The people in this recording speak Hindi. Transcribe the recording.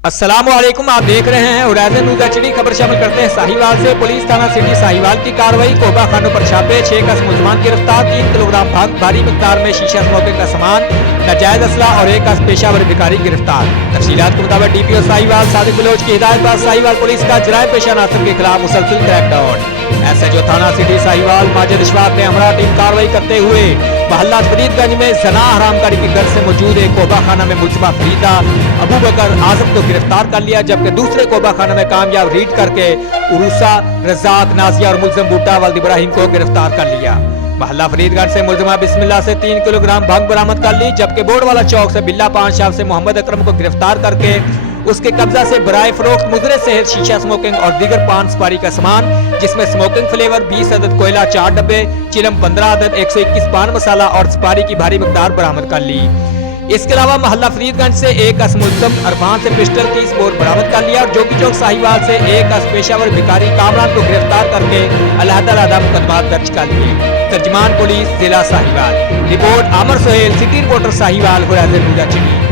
अस्सलामुअलैकुम, आप देख रहे हैं होराइजन न्यूज़ एचडी। खबर शामिल करते हैं साहिवाल से। पुलिस थाना सिटी साहिवाल की कार्रवाई। कोबा खानों पर छापे, 6 का मुलजमान गिरफ्तार, 3 किलोग्राम भांग, भारी मिकदार में शीशा स्मोकिंग का सामान, नाजायज असला और 1 पेशावर भिखारी गिरफ्तार। तफसीलात के मुताबिक डीपीओ साहिवाल सादिक बलोच की हिदायत पर साहिवाल पुलिस का जराए पेशा नासिर के खिलाफ मुसलसल क्रैकडाउन। एसएचओ थाना सिटी साहिवाल माजिद इशफाक ने हमरा टीम कार्रवाई करते हुए मोहल्ला फरीदगंज में जना हरामकारी की गर्ज से मौजूद एक कोबा खाना में मुलजमा फरीदा अबू बकर आजम को गिरफ्तार कर लिया, जबकि दूसरे कोबा खाना में कामयाब रीड करके उरूसा, रजाक, नाजिया और मुलजम बूटा वालिद इब्राहिम को गिरफ्तार कर लिया। मोहल्ला फरीदगंज से मुलजमा बिस्मिल्लाह से 3 किलोग्राम भांग बरामद कर ली, जबकि बोर्ड वाला चौक से बिल्ला पान शाह से मोहम्मद अकरम को गिरफ्तार करके उसके कब्जा से बराए फरोख्त मुजरे सेहत शीशा स्मोकिंग और दीगर पान सुपारी का सामान, जिसमें स्मोकिंग फ्लेवर 20 अदद, कोयला 4 डब्बे, चिलम 15 अदद, 121 पान मसाला और सुपारी की भारी मिकदार बरामद कर ली। इसके अलावा मोहल्ला फरीदगंज से 1 मुलजम अरफान से पिस्टल 30 बोर बरामद कर लिया और जोगी चौक साहिवाल से 1 पेशावर भिखारी कामरान को गिरफ्तार करके अलहदा मुकदमा दर्ज कर लिए। तर्जमान पुलिस जिला साहिवाल। रिपोर्ट आमर Sohail, city reporter Sahiwal, horizon news HD.